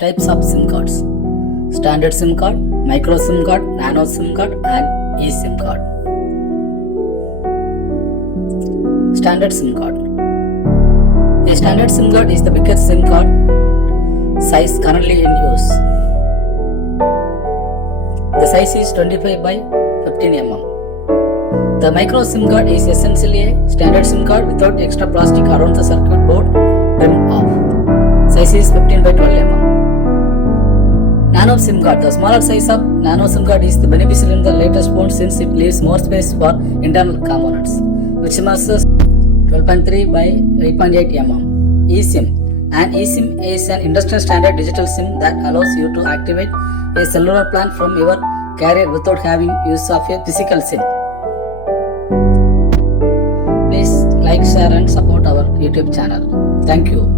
Types of SIM cards: standard SIM card, micro SIM card, nano SIM card, and eSIM card. Standard SIM card. A standard SIM card is the biggest SIM card size currently in use. The size is 25 by 15 mm. The micro SIM card is essentially a standard SIM card without extra plastic around the circuit board trimmed off. Size is 15 by 12 mm. Nano SIM card. The smaller size of nano SIM card is the beneficial in the latest phone since it leaves more space for internal components, which measures 12.3 by 8.8 mm. eSIM. An eSIM is an industry standard digital SIM that allows you to activate a cellular plan from your carrier without having use of a physical SIM. Please like, share and support our YouTube channel. Thank you.